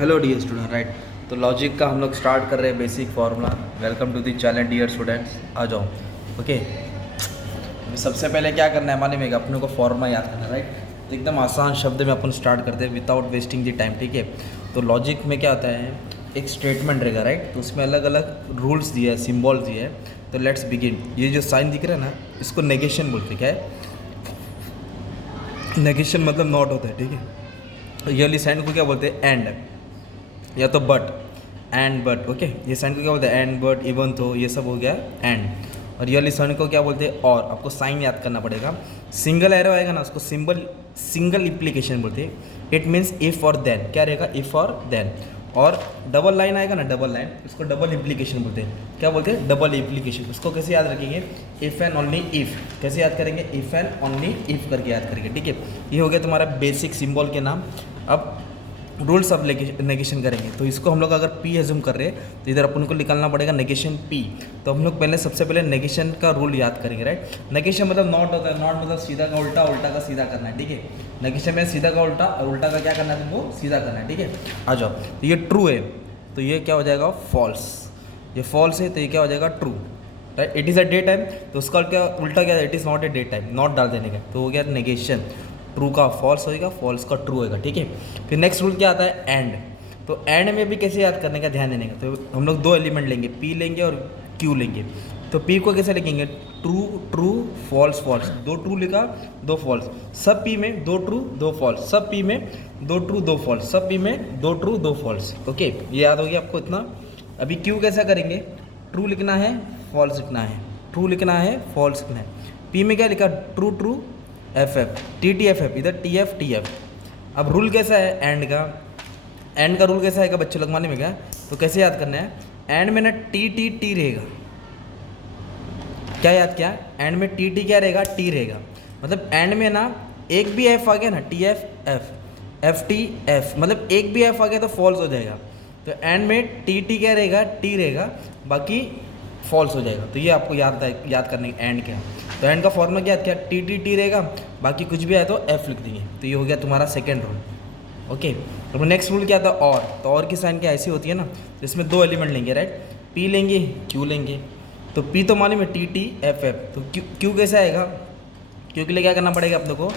Hello dear student right. तो logic का हम लोग स्टार्ट कर रहे हैं basic formula. Welcome to the challenge dear students, आ जाओ। ओके, अभी सबसे पहले क्या करना है मालूम है, अपने को फार्मूला याद करना है राइट। तो एकदम आसान शब्द में अपन स्टार्ट करते हैं विदाउट वेस्टिंग द टाइम, ठीक है। तो लॉजिक में क्या होता है, एक स्टेटमेंट रहेगा राइट, तो उसमें अलग अलग रूल्स दिए हैं, सिम्बॉल दिए हैं। तो लेट्स बिगिन। ये जो साइन दिख रहा है ना, इसको नेगेशन बोलते हैं। क्या है नेगेशन? मतलब नॉट होता है, ठीक है। तो ये वाली साइन को क्या बोलते हैं, एंड या तो बट, एंड बट। ओके, ये साइन को क्या बोलते हैं, एंड बट इवन तो, ये सब हो गया एंड। और ये वाली साइन को क्या बोलते हैं, और। आपको साइन याद करना पड़ेगा। सिंगल एरो आएगा ना, उसको सिंगल इम्प्लीकेशन बोलते हैं। इट मीन्स इफ और देन, क्या रहेगा, इफ और देन। और डबल लाइन आएगा ना, डबल लाइन, इसको डबल इम्प्लीकेशन बोलते हैं। क्या बोलते हैं, डबल इम्प्लीकेशन। उसको कैसे याद रखेंगे, इफ़ एंड ओनली इफ़। कैसे याद करेंगे, इफ़ एंड ओनली इफ़ करके याद करेंगे, ठीक है। ये हो गया तुम्हारा बेसिक सिंबल के नाम। अब रूल्स ऑफ नेगेशन करेंगे। तो इसको हम लोग अगर पी एज्यूम कर रहे हैं तो इधर अपन को निकालना पड़ेगा नेगेशन पी। तो हम लोग पहले सबसे पहले नेगेशन का रूल याद करेंगे राइट। नेगेशन मतलब नॉट होता है, नॉट मतलब सीधा का उल्टा, उल्टा का सीधा करना है, ठीक है। नेगेशन में सीधा का उल्टा और उल्टा का क्या करना है, तुमको सीधा करना है, ठीक है। आ जाओ। तो ये ट्रू है तो ये क्या हो जाएगा, फॉल्स। ये फॉल्स है तो ये क्या हो जाएगा, true right. It is a day time, तो उसका क्या उल्टा क्या है, it is not a day time, not डाल देने का, तो हो गया नेगेशन। ट्रू का फॉल्स होएगा, फॉल्स का ट्रू होएगा, ठीक है। फिर नेक्स्ट रूल क्या आता है, एंड। तो एंड में भी कैसे याद करने का, ध्यान देने का। तो हम लोग दो एलिमेंट लेंगे, पी लेंगे और क्यू लेंगे। तो पी को कैसे लिखेंगे, ट्रू ट्रू फॉल्स फॉल्स। दो ट्रू लिखा, दो फॉल्स। सब पी में दो ट्रू दो फॉल्स, सब पी में दो ट्रू दो फॉल्स, सब पी में दो ट्रू दो फॉल्स। ओके, ये याद हो गया आपको इतना। अभी क्यू कैसा करेंगे, ट्रू लिखना है, फॉल्स लिखना है, ट्रू लिखना है, फॉल्स लिखना है। पी में क्या लिखा, true true F F, T T F F, इधर टी एफ टी एफ। अब रूल कैसा है एंड का, एंड का रूल कैसा है बच्चों लोग माने में क्या, तो कैसे याद करना है, एंड में ना टी टी टी रहेगा। क्या याद किया, एंड में टी टी क्या रहेगा, टी रहेगा। मतलब एंड में ना एक भी एफ आ गया ना, T F F, F T F, मतलब एक भी एफ आ गया तो फॉल्स हो जाएगा। तो एंड में टी टी क्या रहेगा, टी रहेगा, बाकी फॉल्स हो जाएगा। तो ये आपको याद करने एंड क्या। तो एंड का फॉर्मूला क्या क्या, टी टी टी रहेगा, बाकी कुछ भी आए तो एफ लिख देंगे। तो ये हो गया तुम्हारा सेकेंड रूल। ओके, तो नेक्स्ट रूल क्या था, और। तो और की साइन क्या ऐसी होती है ना, तो इसमें दो एलिमेंट लेंगे राइट, पी लेंगे क्यू लेंगे। तो पी तो मालूम है, टी टी एफ एफ। तो क्यू कैसे आएगा, क्यू के लिए क्या करना पड़ेगा अपने को,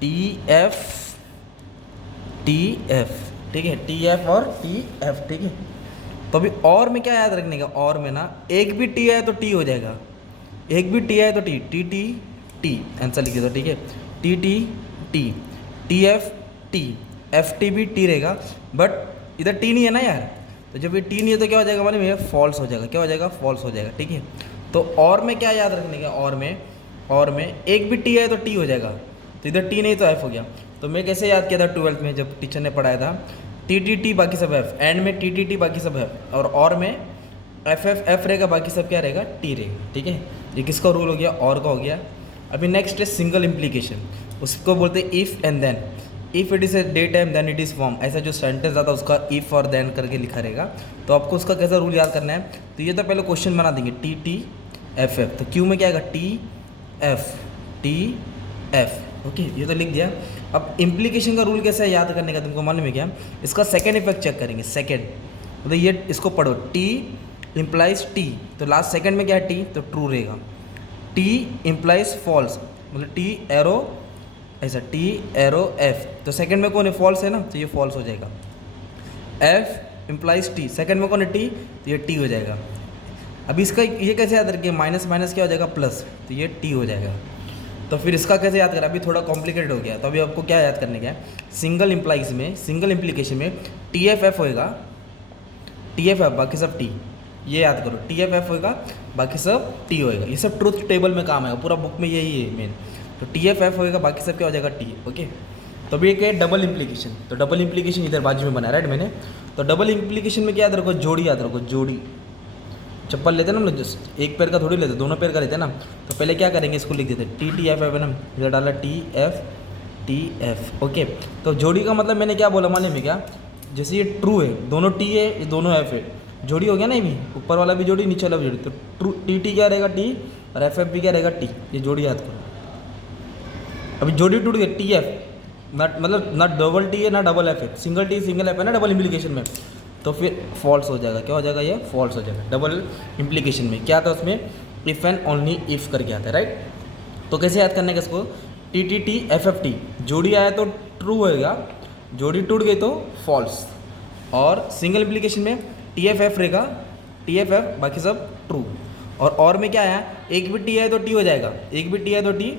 टी एफ ठीक है, टी एफ और टी एफ, ठीक है। तो अभी और में क्या याद रखने का, और में ना एक भी टी आए तो टी हो जाएगा, एक भी टी आए तो T, T T T answer लिखिए तो, ठीक है। T T T, T F T, F T भी टी रहेगा, बट इधर टी नहीं है ना यार। तो जब ये टी नहीं है तो क्या हो जाएगा मालूम है, फॉल्स हो जाएगा। क्या हो जाएगा, फॉल्स हो जाएगा, ठीक है। तो और में क्या याद रखने का, और में एक भी टी आए तो टी हो जाएगा। तो इधर टी नहीं तो एफ हो गया। तो मैं कैसे याद किया था 12th में जब टीचर ने पढ़ाया था, टी टी टी बाकी सब एफ, एंड में टी टी टी बाकी सब एफ, और में एफ एफ एफ रहेगा, बाकी सब क्या रहेगा, टी रहेगा, ठीक है। ये किसका रूल हो गया, और का हो गया। अभी नेक्स्ट है सिंगल इम्प्लीकेशन, उसको बोलते हैं if and then. If it is a day time then it is form, ऐसा जो सेंटेंस आता है उसका इफ़ और देन करके लिखा रहेगा। तो आपको उसका कैसा रूल याद करना है, तो ये तो पहले क्वेश्चन बना देंगे, टी टी एफ एफ। तो क्यू में क्या आएगा, टी एफ, ओके, ये तो लिख दिया। अब इम्प्लीकेशन का रूल कैसा है याद करने का, तुमको मालूम है क्या, इसका सेकेंड इफेक्ट चेक करेंगे। सेकेंड मतलब ये इसको पढ़ो, टी इम्प्लाइज टी, तो लास्ट सेकंड में क्या है, टी तो ट्रू रहेगा। टी इम्प्लाइज फॉल्स, मतलब टी एरो ऐसा, टी एरो एफ, तो सेकंड में कौन है, फॉल्स है ना, तो ये फॉल्स हो जाएगा। एफ इम्प्लाइज टी, सेकंड में कौन है, टी, तो ये टी हो जाएगा। अभी इसका ये कैसे याद रखिए, माइनस माइनस क्या हो जाएगा, प्लस, तो ये टी हो जाएगा। तो फिर इसका कैसे याद करें, अभी थोड़ा कॉम्प्लिकेटेड हो गया। तो अभी आपको क्या याद करने का है, सिंगल इम्प्लाइज में, सिंगल इम्प्लीकेशन में टी एफ एफ होएगा, टी एफ एफ बाकी सब टी, ये याद करो, टी एफ एफ होएगा, बाकी सब टी होएगा। ये सब ट्रूथ टेबल में काम आएगा, पूरा बुक में यही है मेन। तो टी एफ एफ होएगा, बाकी सब क्या हो जाएगा, टी, ओके। तो अभी एक है डबल इम्प्लीकेशन। तो डबल इम्प्लीकेशन इधर बाजू में बना राइट मैंने। तो डबल इम्प्लीकेशन में क्या याद रखो, जोड़ी याद रखो, जोड़ी। चप्पल लेते ना हम लोग, जस्ट एक पैर का थोड़ी लेते, दोनों पैर का लेते ना। तो पहले क्या करेंगे, इसको लिख देते टी टी एफ एफ है ना, इधर डाला टी एफ, ओके। तो जोड़ी का मतलब मैंने क्या बोला माने में, क्या जैसे ये ट्रू है, दोनों टी है, ये दोनों एफ है, जोड़ी हो गया ना। ये भी ऊपर वाला भी जोड़ी, नीचे वाला भी जोड़ी। तो ट्रू टी टी क्या रहेगा, टी, और एफ एफ भी क्या रहेगा, टी। ये जोड़ी याद करो। अभी जोड़ी टूट गई, टी एफ मतलब ना डबल टी है ना डबल एफ है, सिंगल टी सिंगल एफ है ना डबल इम्प्लीकेशन में, तो फिर फॉल्स हो जाएगा। क्या हो जाएगा ये? फॉल्स हो जाएगा। डबल इम्प्लीकेशन में क्या आता है उसमें? इफ़ एंड ओनली इफ़ करके आता है, राइट। तो कैसे याद करने का इसको? T T T F F T, जोड़ी आया तो ट्रू होएगा, जोड़ी टूट गई तो फॉल्स। और सिंगल इम्प्लीकेशन में टी एफ एफ रहेगा, टी एफ एफ बाकी सब ट्रू। और में क्या आया? एक भी टी है तो टी हो जाएगा, एक भी टी है तो टी,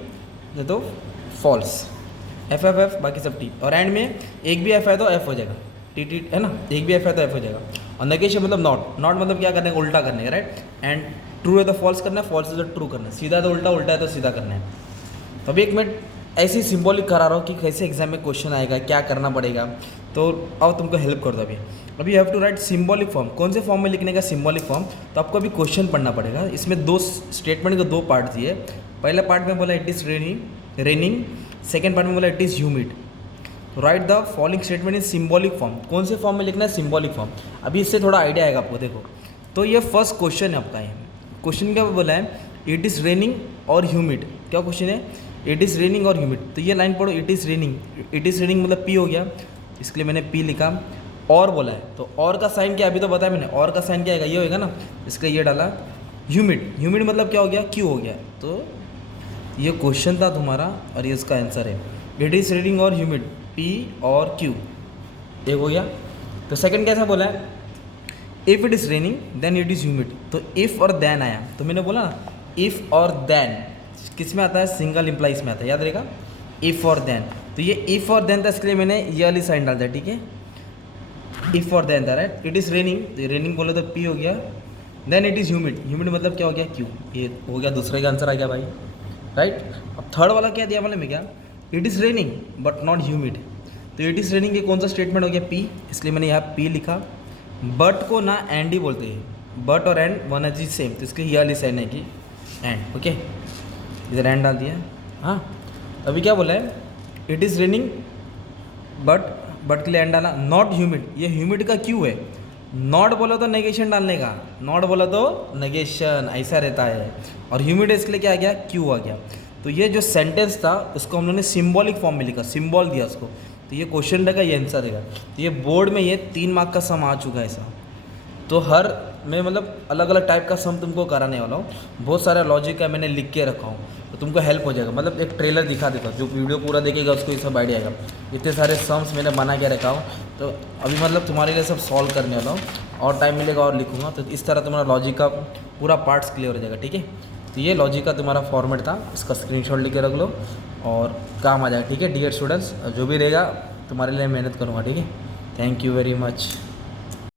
तो फॉल्स। एफ एफ एफ बाकी सब टी। और एंड में एक भी एफ है तो एफ हो जाएगा, टी टी है ना, एक भी एफ है तो एफ हो जाएगा। और नेगेशन मतलब नॉट, नॉट मतलब क्या करने का? उल्टा करने का, राइट। एंड ट्रू है तो फॉल्स करना है, फॉल्स है तो ट्रू करना है, सीधा तो उल्टा, उल्टा है तो सीधा करना है। तो अभी एक मिनट ऐसे ही सिंबॉलिक करा रहा हूँ कि कैसे एग्जाम में क्वेश्चन आएगा, क्या करना पड़ेगा। तो अब तुमको हेल्प कर दो। अभी you have to write symbolic form. कौन से फॉर्म में लिखने का सिंबॉलिक फॉर्म? तो आपको अभी क्वेश्चन पढ़ना पड़ेगा। इसमें दो स्टेटमेंट के दो पार्ट दिए। पहले पार्ट में बोला it is raining, second part में बोला it is humid. Right the following statement in symbolic form. कौन से फॉर्म में लिखना है? Symbolic form. अभी इससे थोड़ा आइडिया आएगा आपको। देखो, तो ये फर्स्ट क्वेश्चन है आपका। ये क्वेश्चन क्या बोला है? इट इज़ रेनिंग और ह्यूमिड। क्या क्वेश्चन है? इट इज़ रेनिंग और ह्यूमिड। तो ये लाइन पढ़ो, it is raining. It is raining मतलब पी हो गया, इसके लिए मैंने पी लिखा। और बोला है तो और का साइन क्या? अभी तो बताया मैंने, और का साइन क्या आएगा? ये होएगा ना, इसके लिए ये डाला ह्यूमिड। ह्यूमिड मतलब क्या हो गया? क्यू हो गया। तो ये क्वेश्चन था तुम्हारा और ये इसका आंसर है। इट इज़ रेनिंग और ह्यूमिड, पी और क्यू, एक हो गया। तो सेकंड कैसा बोला है? If it is raining then it is humid. तो इफ़ और देन आया, तो मैंने बोला ना इफ़ और देन किस में आता है? सिंगल इम्प्लाइज में आता है, याद रहेगा। इफ़ और देन, तो ये इफ़ और देन था, इसके लिए मैंने ये वाली साइन डाल दिया, ठीक है। इफ़ और देन था, राइट। इट इज़ रेनिंग, तो रेनिंग बोले तो पी हो गया। Then it is humid, humid मतलब क्या हो गया? क्यू। ये हो गया, दूसरे का आंसर आ गया भाई, राइट। अब थर्ड वाला क्या दिया मालूम है क्या? It is raining but not humid. तो इट इज़ रेनिंग ये कौन सा स्टेटमेंट हो गया? पी, इसलिए मैंने यहाँ पी लिखा। बट को ना एंड ही बोलते हैं, बट और एंड वन एज सेम, तो इसके लिए ये वाली साइन है कि एंड, ओके। इधर एंड डाल दिया। हाँ, अभी क्या बोला है? इट इज़ रेनिंग बट के लिए एंड डाला। नॉट ह्यूमिड, ये ह्यूमिड का क्यों है? नॉट बोला तो नेगेशन डालने का, नॉट बोला तो नेगेशन, ऐसा रहता है। और ह्यूमिड इसके लिए क्या आ गया? क्यों आ गया। तो ये जो सेंटेंस था उसको हम लोगों ने सिंबॉलिक फॉर्म में लिखा, सिंबल दिया उसको। तो ये क्वेश्चन रहेगा, ये आंसर रहेगा। तो ये बोर्ड में ये 3 मार्क का सम आ चुका है ऐसा। तो हर मैं मतलब अलग अलग टाइप का सम तुमको कराने वाला हूँ। बहुत सारा लॉजिक का मैंने लिख के रखा हूँ, तो तुमको हेल्प हो जाएगा। मतलब एक ट्रेलर दिखा देता हूँ, जो वीडियो पूरा देखेगा उसको ये सब आइडिया आएगा। इतने सारे सम्स मैंने बना के रखा हूँ, तो अभी मतलब तुम्हारे लिए सब सॉल्व करने वाला हूँ। और टाइम मिलेगा और लिखूँगा, तो इस तरह तुम्हारा लॉजिक का पूरा पार्ट्स क्लियर हो जाएगा, ठीक है। तो ये लॉजिक का तुम्हारा फॉर्मेट था, इसका स्क्रीनशॉट लेके रख लो और काम आ जाएगा, ठीक है। डियर स्टूडेंट्स, जो भी रहेगा तुम्हारे लिए मेहनत करूँगा, ठीक है। Thank you very much.